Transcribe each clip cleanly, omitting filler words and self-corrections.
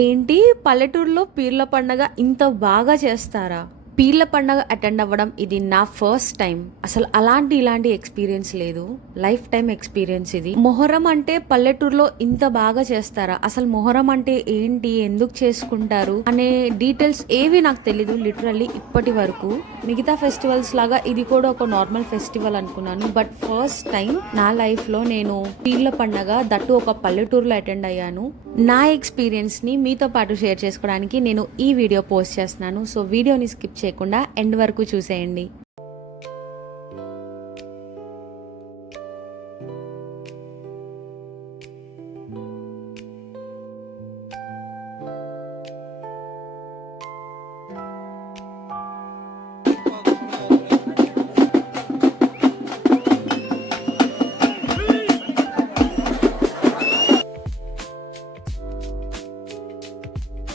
ఏంటి పల్లెటూరులో పీర్ల పండగ ఇంత బాగా చేస్తారా? పీర్ల పండగ అటెండ్ అవ్వడం ఇది నా ఫస్ట్ టైం. అసలు ఇలాంటి ఎక్స్పీరియన్స్ లేదు. లైఫ్ టైం ఎక్స్పీరియన్స్ ఇది. మొహరం అంటే పల్లెటూరులో ఇంత బాగా చేస్తారా? అసలు మొహరం అంటే ఏంటి, ఎందుకు చేసుకుంటారు అనే డీటెయిల్స్ ఏవి నాకు తెలీదు లిటరల్లీ ఇప్పటి వరకు. మిగతా ఫెస్టివల్స్ లాగా ఇది కూడా ఒక నార్మల్ ఫెస్టివల్ అనుకున్నాను. బట్ ఫస్ట్ టైం నా లైఫ్ లో నేను పీర్ల పండగ దట్టు ఒక పల్లెటూరులో అటెండ్ అయ్యాను. నా ఎక్స్పీరియన్స్ ని మీతో పాటు షేర్ చేసుకోవడానికి నేను ఈ వీడియో పోస్ట్ చేస్తున్నాను. సో వీడియోని స్కిప్ చేయకుండా ఎండ్ వరకు చూసేయండి.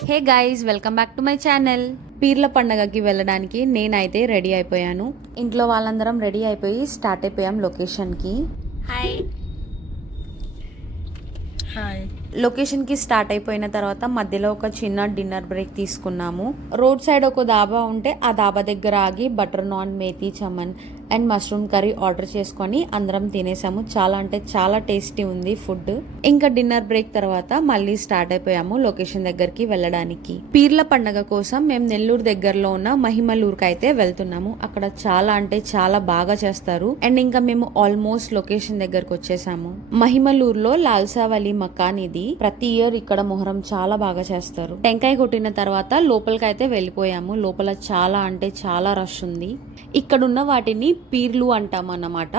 Hey guys, welcome back to my channel. పీర్ల పండగకి వెళ్ళడానికి నేనైతే రెడీ అయిపోయాను. ఇంట్లో వాళ్ళందరం రెడీ అయిపోయి స్టార్ట్ అయిపోయాం లొకేషన్కి. లొకేషన్కి స్టార్ట్ అయిపోయిన తర్వాత మధ్యలో ఒక చిన్న డిన్నర్ బ్రేక్ తీసుకున్నాము. రోడ్ సైడ్ ఒక దాబా ఉంటే ఆ దాబా దగ్గర ఆగి butter naan, methi chaman and mushroom curry order చేసుకొని అందరం తినేసాము. చాలా అంటే చాలా టేస్టీ ఉంది ఫుడ్. ఇంకా డిన్నర్ బ్రేక్ తర్వాత మళ్ళీ స్టార్ట్ అయిపోయాము లొకేషన్ దగ్గరికి వెళ్ళడానికి. పీర్ల పండగ కోసం మేము నెల్లూరు దగ్గరలో ఉన్న మహిమలూరుకి అయితే వెళ్తున్నాము. అక్కడ చాలా అంటే చాలా బాగా చేస్తారు. అండ్ ఇంకా మేము ఆల్మోస్ట్ లొకేషన్ దగ్గరకు వచ్చేసాము. మహిమలూరులో లాల్సావలి మకాన్ ఇది. ప్రతి ఇయర్ ఇక్కడ మొహరం చాలా బాగా చేస్తారు. టెంకాయ కొట్టిన తర్వాత లోపలికైతే వెళ్ళిపోయాము. లోపల చాలా అంటే చాలా రష్ ఉంది. ఇక్కడున్న వాటిని పీర్లు అంటాం అన్నమాట.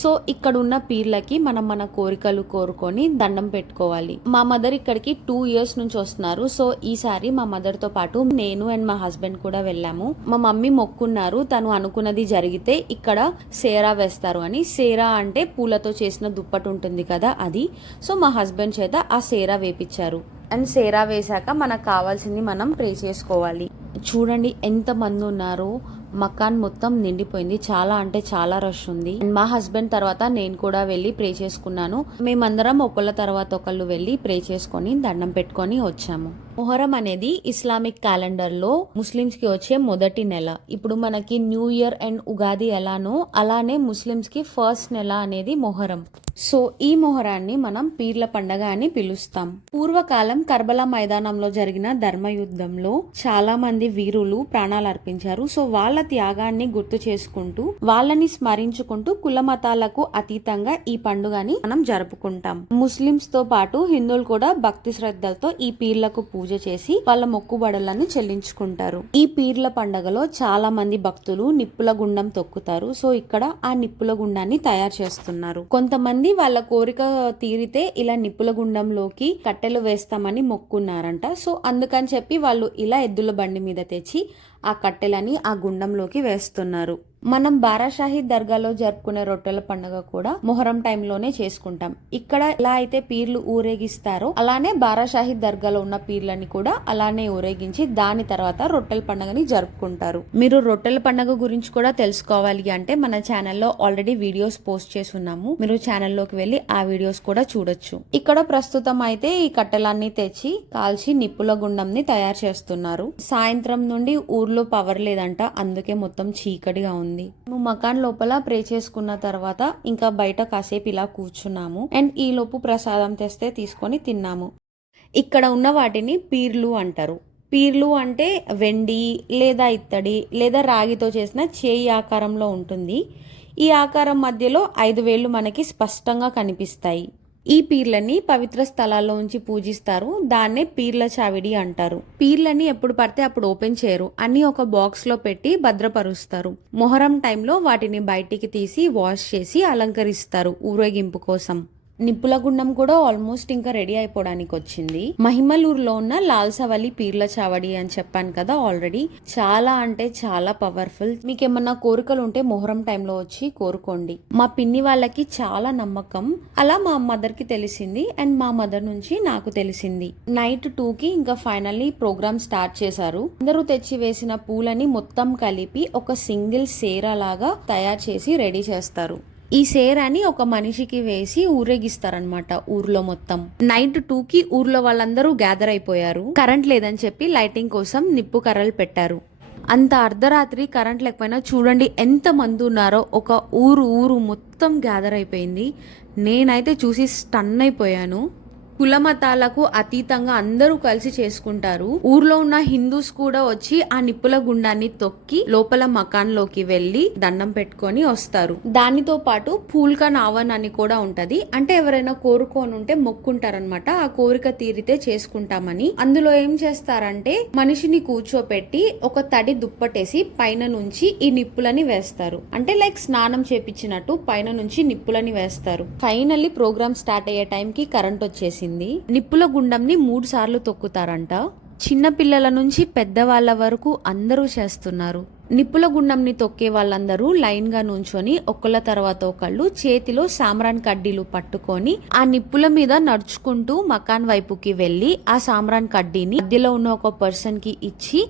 సో ఇక్కడ ఉన్న పీర్లకి మనం మన కోరికలు కోరుకొని దండం పెట్టుకోవాలి. మా మదర్ ఇక్కడికి 2 years నుంచి వస్తున్నారు. సో ఈసారి మా మదర్ తో పాటు నేను అండ్ మా హస్బెండ్ కూడా వెళ్ళాము. మా మమ్మీ మొక్కున్నారు, తను అనుకున్నది జరిగితే ఇక్కడ సేరా వేస్తారు అని. సేరా అంటే పూలతో చేసిన దుప్పటి ఉంటుంది కదా, అది. సో మా హస్బెండ్ చేత ఆ సేరా వేపించారు. అండ్ సేరా వేశాక మనకు కావాల్సింది మనం ప్రే చేసుకోవాలి. చూడండి ఎంత మంది ఉన్నారో. మకాన్ మొత్తం నిండిపోయింది. చాలా అంటే చాలా రష్ ఉంది. మా హస్బెండ్ తర్వాత నేను కూడా వెళ్ళి ప్రే చేసుకున్నాను. మేమందరం ఒకళ్ళ తర్వాత ఒకళ్ళు వెళ్ళి ప్రే చేసుకొని దండం పెట్టుకొని వచ్చాము. మొహరం అనేది ఇస్లామిక్ క్యాలెండర్ లో ముస్లిమ్స్ కి వచ్చే మొదటి నెల. ఇప్పుడు మనకి న్యూ ఇయర్ అండ్ ఉగాది ఎలానో అలానే ముస్లిమ్స్ కి ఫస్ట్ నెల అనేది మొహరం. సో ఈ మొహరాన్ని మనం పీర్ల పండగ అని పిలుస్తాం. పూర్వకాలం కర్బలా మైదానంలో జరిగిన ధర్మయుద్ధంలో చాలా మంది వీరులు ప్రాణాలు అర్పించారు. సో వాళ్ళ త్యాగాన్ని గుర్తు చేసుకుంటూ, వాళ్ళని స్మరించుకుంటూ కుల మతాలకు అతీతంగా ఈ పండుగని మనం జరుపుకుంటాం. ముస్లిమ్స్ తో పాటు హిందువులు కూడా భక్తి శ్రద్ధలతో ఈ పీర్లకు పూజ చేసి వాళ్ళ మొక్కుబడులను చెల్లించుకుంటారు. ఈ పీర్ల పండగలో చాలా మంది భక్తులు నిప్పుల గుండం తొక్కుతారు. సో ఇక్కడ ఆ నిప్పుల గుండాన్ని తయారు చేస్తున్నారు. కొంతమంది వాళ్ళ కోరిక తీరితే ఇలా నిప్పుల గుండంలోకి కట్టెలు వేస్తామని మొక్కున్నారంట. సో అందుకని చెప్పి వాళ్ళు ఇలా ఎద్దుల బండి మీద తెచ్చి ఆ కట్టెలని ఆ గుండంలోకి వేస్తున్నారు. మనం బారాషాహి దర్గాలో జరుపుకునే రొట్టెల పండుగ కూడా మొహరం టైంలోనే చేసుకుంటాం. ఇక్కడ ఎలా అయితే పీర్లు ఊరేగిస్తారో అలానే బారాషాహి దర్గాలో ఉన్న పీర్లని కూడా అలానే ఊరేగించి దాని తర్వాత రొట్టెల పండుగని జరుపుకుంటారు. మీరు రొట్టెల పండుగ గురించి కూడా తెలుసుకోవాలి అంటే మన ఛానల్లో ఆల్రెడీ వీడియోస్ పోస్ట్ చేసి ఉన్నాము. మీరు ఛానల్లోకి వెళ్ళి ఆ వీడియోస్ కూడా చూడొచ్చు. ఇక్కడ ప్రస్తుతం అయితే ఈ కట్టెలన్నీ తెచ్చి కాల్చి నిప్పుల గుండంని తయారు చేస్తున్నారు. సాయంత్రం నుండి ఊర్లో పవర్ లేదంట, అందుకే మొత్తం చీకటిగా ఉంది. మకాన్ లోపల ప్రే చేసుకున్న తర్వాత ఇంకా బయట కాసేపు ఇలా కూర్చున్నాము. అండ్ ఈ లోపు ప్రసాదం తెస్తే తీసుకొని తిన్నాము. ఇక్కడ ఉన్న వాటిని పీర్లు అంటారు. పీర్లు అంటే వెండి లేదా ఇత్తడి లేదా రాగితో చేసిన చేయి ఆకారంలో ఉంటుంది. ఈ ఆకారం మధ్యలో 5 వేళ్లు మనకి స్పష్టంగా కనిపిస్తాయి. ఈ పీర్లని పవిత్ర స్థలాల్లో ఉంచి పూజిస్తారు. దాన్నే పీర్ల చావిడి అంటారు. పీర్లని ఎప్పుడు పడితే అప్పుడు ఓపెన్ చేయరు, అన్ని ఒక బాక్స్ లో పెట్టి భద్రపరుస్తారు. మొహరం టైంలో వాటిని బయటికి తీసి వాష్ చేసి అలంకరిస్తారు ఊరేగింపు కోసం. నిప్పుల గుండం కూడా ఆల్మోస్ట్ ఇంకా రెడీ అయిపోవడానికి వచ్చింది. మహిమలూరులో ఉన్న లాల్సావలి పీర్ల చావడి అని చెప్పాను కదా ఆల్రెడీ. చాలా అంటే చాలా పవర్ఫుల్. మీకు ఏమన్నా కోరికలు ఉంటే మొహరం టైంలో వచ్చి కోరుకోండి. మా పిన్ని వాళ్ళకి చాలా నమ్మకం. అలా మా మదర్ కి తెలిసింది అండ్ మా మదర్ నుంచి నాకు తెలిసింది. నైట్ 2కి ఇంకా ఫైనల్లీ ప్రోగ్రామ్ స్టార్ట్ చేశారు. అందరూ తెచ్చి వేసిన పూలని మొత్తం కలిపి ఒక సింగిల్ సేరా లాగా తయారు చేసి రెడీ చేస్తారు. ఈ సేరాని ఒక మనిషికి వేసి ఊరేగిస్తారనమాట ఊర్లో మొత్తం. నైట్ 2కి ఊర్లో వాళ్ళందరూ గ్యాదర్ అయిపోయారు. కరెంట్ లేదని చెప్పి లైటింగ్ కోసం నిప్పు కర్రలు పెట్టారు. అంత అర్ధరాత్రి కరెంట్ లేకపోయినా చూడండి ఎంత మంది ఉన్నారో. ఒక ఊరు మొత్తం గ్యాదర్ అయిపోయింది. నేనైతే చూసి స్టన్ అయిపోయాను. కుల మతాలకు అతీతంగా అందరూ కలిసి చేసుకుంటారు. ఊర్లో ఉన్న హిందూస్ కూడా వచ్చి ఆ నిప్పుల గుండాన్ని తొక్కి లోపల మకాన్లోకి వెళ్లి దండం పెట్టుకొని వస్తారు. దానితో పాటు పూల్కా నావన్ అని కూడా ఉంటది. అంటే ఎవరైనా కోరుకొని ఉంటే మొక్కుంటారనమాట. ఆ కోరిక తీరితే చేసుకుంటామని. అందులో ఏం చేస్తారంటే మనిషిని కూర్చోపెట్టి ఒక తడి దుప్పటేసి పైన నుంచి ఈ నిప్పులని వేస్తారు. అంటే లైక్ స్నానం చేపించినట్టు పైన నుంచి నిప్పులని వేస్తారు. ఫైనల్లీ ప్రోగ్రామ్ స్టార్ట్ అయ్యే టైంకి కరెంట్ వచ్చేసింది. నిప్పుల గుండంని 3 సార్లు తొక్కుతారంట. చిన్న పిల్లల నుంచి పెద్దవాళ్ళ వరకు అందరూ చేస్తున్నారు. నిప్పుల గుండంని తొక్కే వాళ్ళందరూ లైన్ గా నుంచొని ఒకళ్ళ తర్వాత ఒకళ్ళు చేతిలో సాంబ్రాన్ కడ్డీలు పట్టుకొని ఆ నిప్పుల మీద నడుచుకుంటూ మకాన్ వైపుకి వెళ్లి ఆ సాంబ్రాన్ కడ్డీని మధ్యలో ఉన్న ఒక పర్సన్ కి ఇచ్చి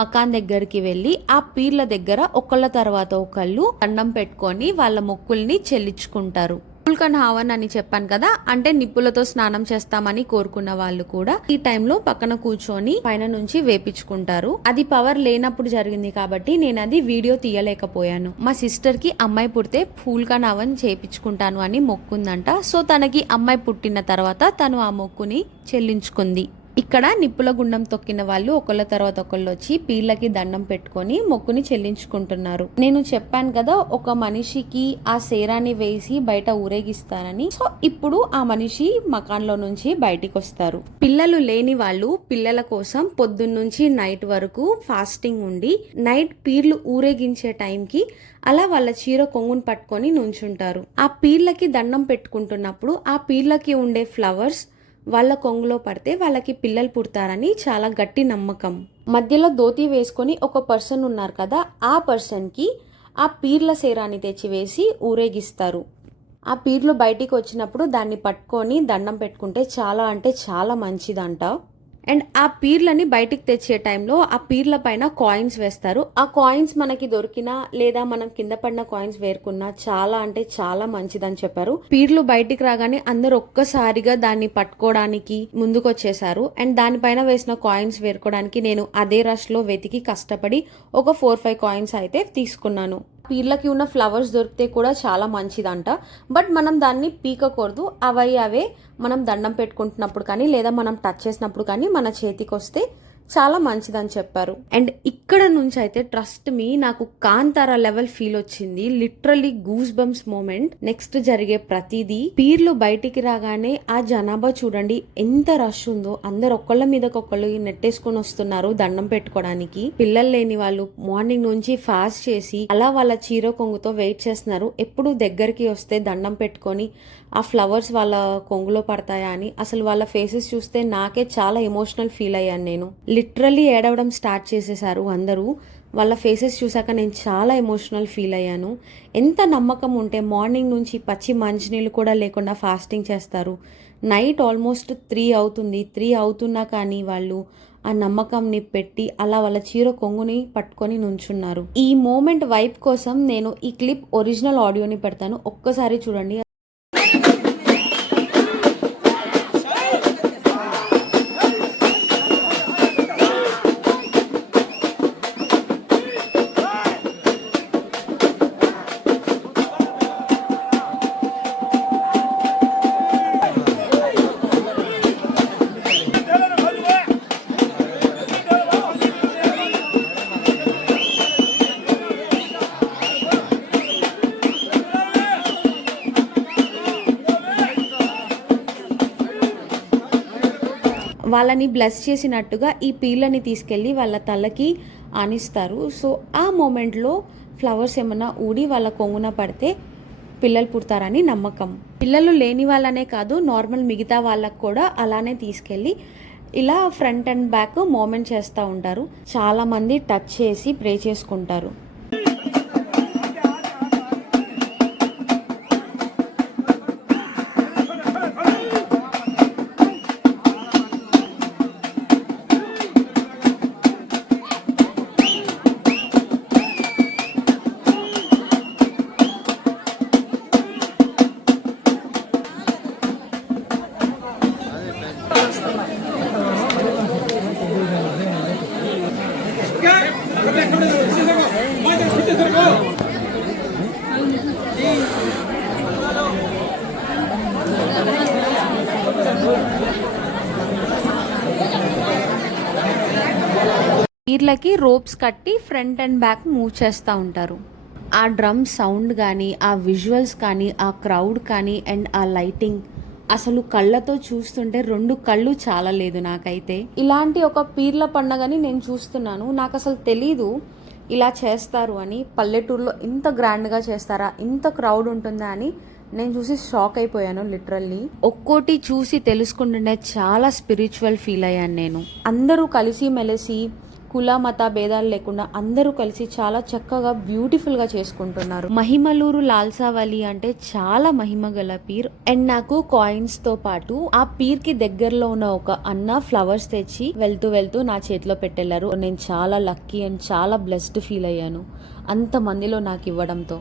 మకాన్ దగ్గరికి వెళ్లి ఆ పీర్ల దగ్గర ఒకళ్ళ తర్వాత ఒకళ్ళు దండం పెట్టుకొని వాళ్ళ మొక్కుల్ని చెల్లించుకుంటారు. పూల్కా నావన్ అని చెప్పాను కదా, అంటే నిప్పులతో స్నానం చేస్తామని కోరుకున్న వాళ్ళు కూడా ఈ టైంలో పక్కన కూర్చొని పైన నుంచి వేపించుకుంటారు. అది పవర్ లేనప్పుడు జరిగింది కాబట్టి నేను అది వీడియో తీయలేకపోయాను. మా సిస్టర్ కి అమ్మాయి పుడితే పూల్కా నావన్ చేపించుకుంటాను అని మొక్కుందంట. సో తనకి అమ్మాయి పుట్టిన తర్వాత తను ఆ మొక్కుని చెల్లించుకుంది. ఇక్కడ నిప్పుల గుండం తొక్కిన వాళ్ళు ఒకళ్ళ తర్వాత ఒకళ్ళు వచ్చి పీర్లకి దండం పెట్టుకొని మొక్కుని చెల్లించుకుంటున్నారు. నేను చెప్పాను కదా ఒక మనిషికి ఆ సేరాన్ని వేసి బయట ఊరేగిస్తారని. సో ఇప్పుడు ఆ మనిషి మకాన్లో నుంచి బయటికి వస్తారు. పిల్లలు లేని వాళ్ళు పిల్లల కోసం పొద్దున్నుంచి నైట్ వరకు ఫాస్టింగ్ ఉండి నైట్ పీర్లు ఊరేగించే టైంకి అలా వాళ్ళ చీర కొంగుని పట్టుకొని నుంచుంటారు. ఆ పీర్లకి దండం పెట్టుకుంటున్నప్పుడు ఆ పీర్లకి ఉండే ఫ్లవర్స్ వాళ్ళ కొంగులో పడితే వాళ్ళకి పిల్లలు పుడతారని చాలా గట్టి నమ్మకం. మధ్యలో ధోతి వేసుకొని ఒక పర్సన్ ఉన్నారు కదా, ఆ పర్సన్కి ఆ పీర్ల సేరాన్ని తెచ్చివేసి ఊరేగిస్తారు. ఆ పీర్లు బయటికి వచ్చినప్పుడు దాన్ని పట్టుకొని దండం పెట్టుకుంటే చాలా అంటే చాలా మంచిదంట. అండ్ ఆ పీర్లని బయటికి తెచ్చే టైంలో ఆ పీర్ల పైన కాయిన్స్ వేస్తారు. ఆ కాయిన్స్ మనకి దొరికినా లేదా మనం కింద పడిన కాయిన్స్ వేరుకున్నా చాలా అంటే చాలా మంచిదని చెప్పారు. పీర్లు బయటికి రాగానే అందరు ఒక్కసారిగా దాన్ని పట్టుకోవడానికి ముందుకొచ్చేసారు. అండ్ దానిపైన వేసిన కాయిన్స్ వేరుకోవడానికి నేను అదే రష్ లో వెతికి కష్టపడి ఒక 4-5 కాయిన్స్ అయితే తీసుకున్నాను. పీర్లకి ఉన్న ఫ్లవర్స్ దొరికితే కూడా చాలా మంచిదంట. బట్ మనం దాన్ని పీకకూడదు. అవే మనం దండం పెట్టుకుంటున్నప్పుడు కానీ లేదా మనం టచ్ చేసినప్పుడు కానీ మన చేతికి వస్తే చాలా మంచిదని చెప్పారు. అండ్ ఇక్కడ నుంచి అయితే ట్రస్ట్ మీ నాకు కాంతారా లెవెల్ ఫీల్ వచ్చింది. Literally goose bumps moment. Next జరిగే ప్రతిదీ పీర్లు బయటికి రాగానే ఆ జనాభా చూడండి ఎంత రష్ ఉందో. అందరు ఒక్కళ్ళ మీదకొకళ్ళు నెట్టేసుకొని వస్తున్నారు దండం పెట్టుకోవడానికి. పిల్లలు లేని వాళ్ళు మార్నింగ్ నుంచి ఫాస్ట్ చేసి అలా వాళ్ళ చీర కొంగుతో వెయిట్ చేస్తున్నారు. ఎప్పుడు దగ్గరికి వస్తే దండం పెట్టుకొని ఆ ఫ్లవర్స్ వాళ్ళ కొంగులో పడతాయా అని. అసలు వాళ్ళ ఫేసెస్ చూస్తే నాకే చాలా ఎమోషనల్ ఫీల్ అయ్యాను. నేను లిటరల్లీ ఏడవడం స్టార్ట్ చేసేసారు అందరూ. వాళ్ళ ఫేసెస్ చూసాక నేను చాలా ఎమోషనల్ ఫీల్ అయ్యాను. ఎంత నమ్మకం ఉంటే మార్నింగ్ నుంచి పచ్చి మంచినీళ్ళు కూడా లేకుండా ఫాస్టింగ్ చేస్తారు. నైట్ ఆల్మోస్ట్ 3 అవుతుంది. 3 అవుతున్నా కానీ వాళ్ళు ఆ నమ్మకంని పెట్టి అలా వాళ్ళ చీర కొంగుని పట్టుకొని నుంచున్నారు. ఈ మూమెంట్ వైబ్ కోసం నేను ఈ క్లిప్ ఒరిజినల్ ఆడియోని పెడతాను, ఒక్కసారి చూడండి. వాళ్ళని బ్లెస్ చేసినట్టుగా ఈ పీర్లని తీసుకెళ్ళి వాళ్ళ తలకి ఆనిస్తారు. సో ఆ మూమెంట్లో ఫ్లవర్స్ ఏమన్నా ఊడి వాళ్ళ కొంగున పడితే పిల్లలు పుడతారని నమ్మకం. పిల్లలు లేని వాళ్ళనే కాదు నార్మల్ మిగతా వాళ్ళకు కూడా అలానే తీసుకెళ్ళి ఇలా ఫ్రంట్ అండ్ బ్యాక్ మూమెంట్ చేస్తూ ఉంటారు. చాలామంది టచ్ చేసి ప్రే చేసుకుంటారు. పీర్లకి రోప్స్ కట్టి ఫ్రంట్ అండ్ బ్యాక్ మూవ్ చేస్తూ ఉంటారు. ఆ డ్రమ్ సౌండ్ కానీ, ఆ విజువల్స్ కానీ, ఆ క్రౌడ్ కానీ అండ్ ఆ లైటింగ్ అసలు కళ్ళతో చూస్తుంటే 2 కళ్ళు చాలా లేదు నాకైతే. ఇలాంటి ఒక పీర్ల పండగని నేను చూస్తున్నాను. నాకు అసలు తెలీదు ఇలా చేస్తారు అని. పల్లెటూరులో ఇంత గ్రాండ్గా చేస్తారా, ఇంత క్రౌడ్ ఉంటుందా అని నేను చూసి షాక్ అయిపోయాను లిటరల్లీ. ఒక్కోటి చూసి తెలుసుకుంటుంటే చాలా స్పిరిచువల్ ఫీల్ అయ్యాను నేను. అందరూ కలిసి మెలిసి కుల మత భేదాలు లేకుండా అందరూ కలిసి చాలా చక్కగా బ్యూటిఫుల్గా చేసుకుంటున్నారు. మహిమలూరు లాల్సావలి అంటే చాలా మహిమ గల పీర్. అండ్ నాకు కాయిన్స్తో పాటు ఆ పీర్కి దగ్గరలో ఉన్న ఒక అన్న ఫ్లవర్స్ తెచ్చి వెళ్తూ నా చేతిలో పెట్టెళ్ళారు. నేను చాలా లక్కీ అండ్ చాలా బ్లెస్డ్ ఫీల్ అయ్యాను అంతమందిలో నాకు ఇవ్వడంతో.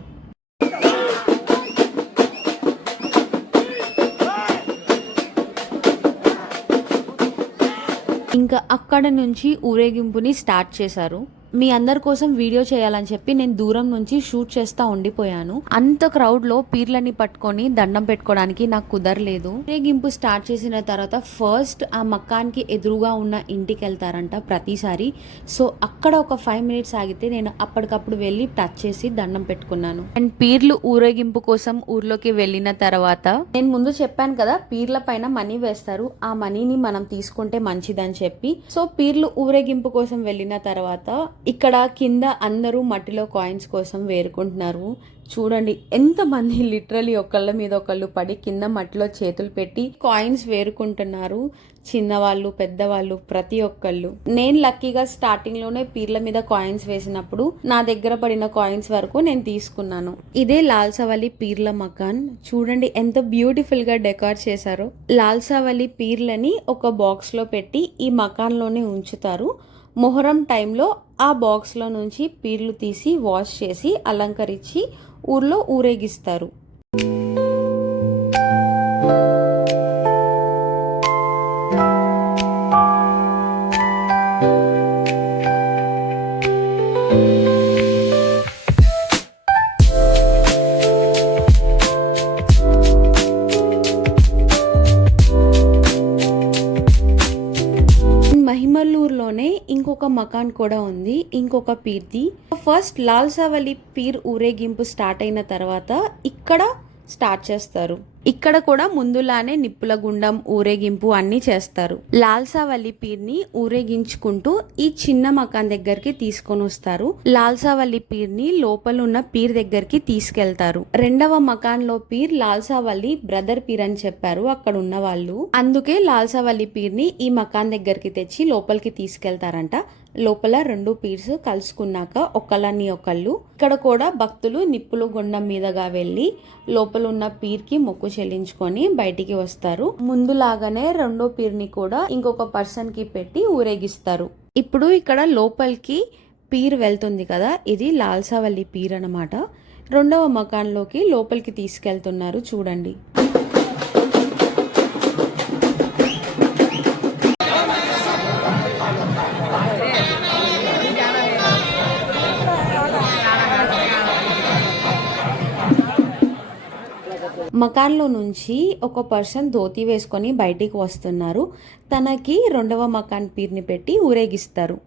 ఇంకా అక్కడ నుంచి ఊరేగింపుని స్టార్ట్ చేశారు. మీ అందరి కోసం వీడియో చేయాలని చెప్పి నేను దూరం నుంచి షూట్ చేస్తా ఉండిపోయాను. అంత క్రౌడ్ లో పీర్లని పట్టుకొని దండం పెట్టుకోవడానికి నాకు కుదరలేదు. ఊరేగింపు స్టార్ట్ చేసిన తర్వాత ఫస్ట్ ఆ మక్కాన్కి ఎదురుగా ఉన్న ఇంటికి వెళ్తారంట ప్రతిసారి. సో అక్కడ ఒక 5 minutes ఆగితే నేను అప్పటికప్పుడు వెళ్ళి టచ్ చేసి దండం పెట్టుకున్నాను. అండ్ పీర్లు ఊరేగింపు కోసం ఊర్లోకి వెళ్ళిన తర్వాత నేను ముందు చెప్పాను కదా, పీర్ల పైన మనీ వేస్తారు, ఆ మనీని మనం తీసుకుంటే మంచిదని చెప్పి. సో పీర్లు ఊరేగింపు కోసం వెళ్ళిన తర్వాత ఇక్కడ కింద అందరూ మట్టిలో కాయిన్స్ కోసం వేరుకుంటున్నారు. చూడండి ఎంతమంది లిటరలీ ఒకళ్ళ మీద ఒకళ్ళు పడి కింద మట్టిలో చేతులు పెట్టి కాయిన్స్ వేరుకుంటున్నారు. చిన్నవాళ్ళు పెద్దవాళ్ళు ప్రతి ఒక్కళ్ళు. నేను లక్కీగా స్టార్టింగ్ లోనే పీర్ల మీద కాయిన్స్ వేసినప్పుడు నా దగ్గర పడిన కాయిన్స్ వరకు నేను తీసుకున్నాను. ఇదే లాల్సావలి పీర్ల మకాన్. చూడండి ఎంత బ్యూటిఫుల్ గా డెకార్ చేశారో. లాల్సావలి పీర్లని ఒక బాక్స్ లో పెట్టి ఈ మకాన్ లోనే ఉంచుతారు. మొహరం టైంలో ఆ బాక్స్లో నుంచి పీర్లు తీసి వాష్ చేసి అలంకరించి ఊర్లో ఊరేగిస్తారు. మహిమలూరులోనే ఇంకొక మకాన్ కూడా ఉంది, ఇంకొక పీర్ది. ఫస్ట్ లాల్సావలి పీర్ ఊరేగింపు స్టార్ట్ అయిన తర్వాత ఇక్కడ స్టార్ట్ చేస్తారు. ఇక్కడ కూడా ముందులానే నిప్పుల గుండం ఊరేగింపు అన్ని చేస్తారు. లాల్సావలి పీర్ని ఊరేగించుకుంటూ ఈ చిన్న మకాన్ దగ్గరికి తీసుకొని వస్తారు. లాల్సావలి పీర్ని లోపల ఉన్న పీర్ దగ్గరికి తీసుకెళ్తారు. రెండవ మకాన్ లో పీర్ లాల్సావలి బ్రదర్ పీర్ అని చెప్పారు అక్కడ ఉన్న వాళ్ళు. అందుకే లాల్సావలి పీర్ని ఈ మకాన్ దగ్గరికి తెచ్చి లోపలికి తీసుకెళ్తారంట. లోపల 2 పీర్స్ కలుసుకున్నాక ఒకళ్ళని ఒకళ్ళు. ఇక్కడ కూడా భక్తులు నిప్పులు గుండం మీదగా వెళ్ళి లోపల ఉన్న పీర్కి మొక్కు చెల్లించుకొని బయటికి వస్తారు. ముందులాగానే రెండో పీర్ని కూడా ఇంకొక పర్సన్ కి పెట్టి ఊరేగిస్తారు. ఇప్పుడు ఇక్కడ లోపలికి పీర్ వెళ్తుంది కదా, ఇది లాల్సావలి పీర్ అన్నమాట. రెండవ మకాన్లోకి లోపలికి తీసుకెళ్తున్నారు చూడండి. మకాన్లో నుంచి ఒక పర్సన్ ధోతి వేసుకొని బయటికి వస్తున్నారు. తనకి రెండవ మకాన్ పీర్ని పెట్టి ఊరేగిస్తారు.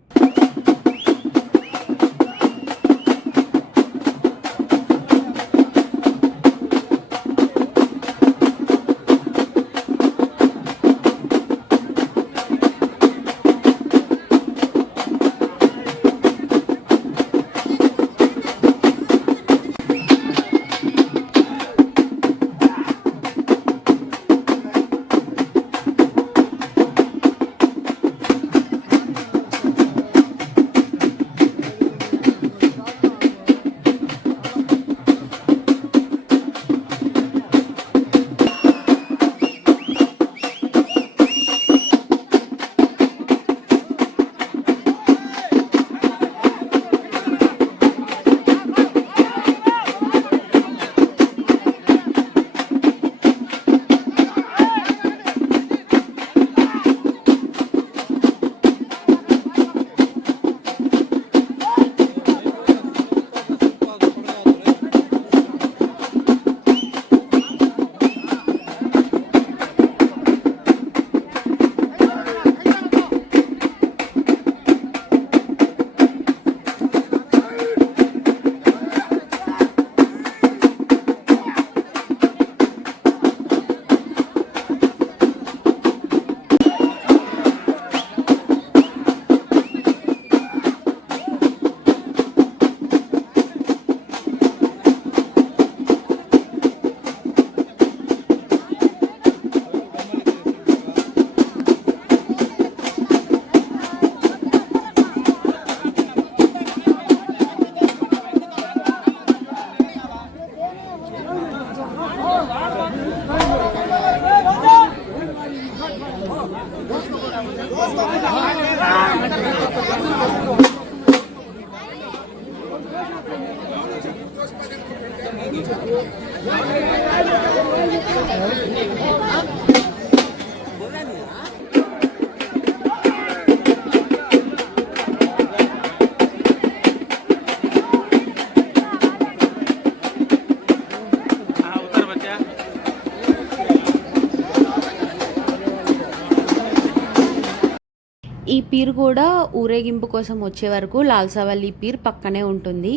పీర్ కూడా ఊరేగింపు కోసం వచ్చే వరకు లాల్సావల్లి పీర్ పక్కనే ఉంటుంది.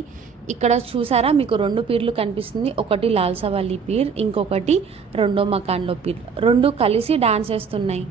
ఇక్కడ చూసారా మీకు 2 పీర్లు కనిపిస్తుంది. ఒకటి లాల్సావల్లి పీర్, ఇంకొకటి రెండో మకాన్లో పీర్. 2 కలిసి డాన్స్ వేస్తున్నాయి.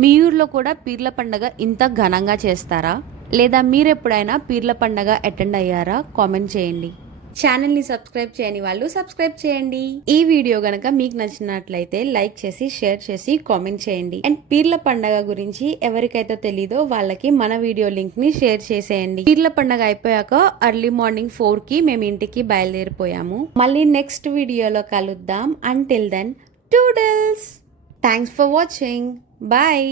మీ ఊర్లో కూడా పీర్ల పండగ ఇంత ఘనంగా చేస్తారా? లేదా మీరు ఎప్పుడైనా పీర్ల పండగ అటెండ్ అయ్యారా? కామెంట్ చేయండి. ఛానల్ని సబ్స్క్రైబ్ చేయని వాళ్ళు సబ్స్క్రైబ్ చేయండి. ఈ వీడియో గనక మీకు నచ్చినట్లయితే లైక్ చేసి షేర్ చేసి కామెంట్ చేయండి. అండ్ పీర్ల పండగ గురించి ఎవరికైతే తెలీదో వాళ్ళకి మన వీడియో లింక్ ని షేర్ చేసేయండి. పీర్ల పండగ అయిపోయాక ఎర్లీ మార్నింగ్ 4కి మేము ఇంటికి బయలుదేరిపోయాము. మళ్ళీ నెక్స్ట్ వీడియోలో కలుద్దాం. Until then toodles. Thanks for watching. Bye.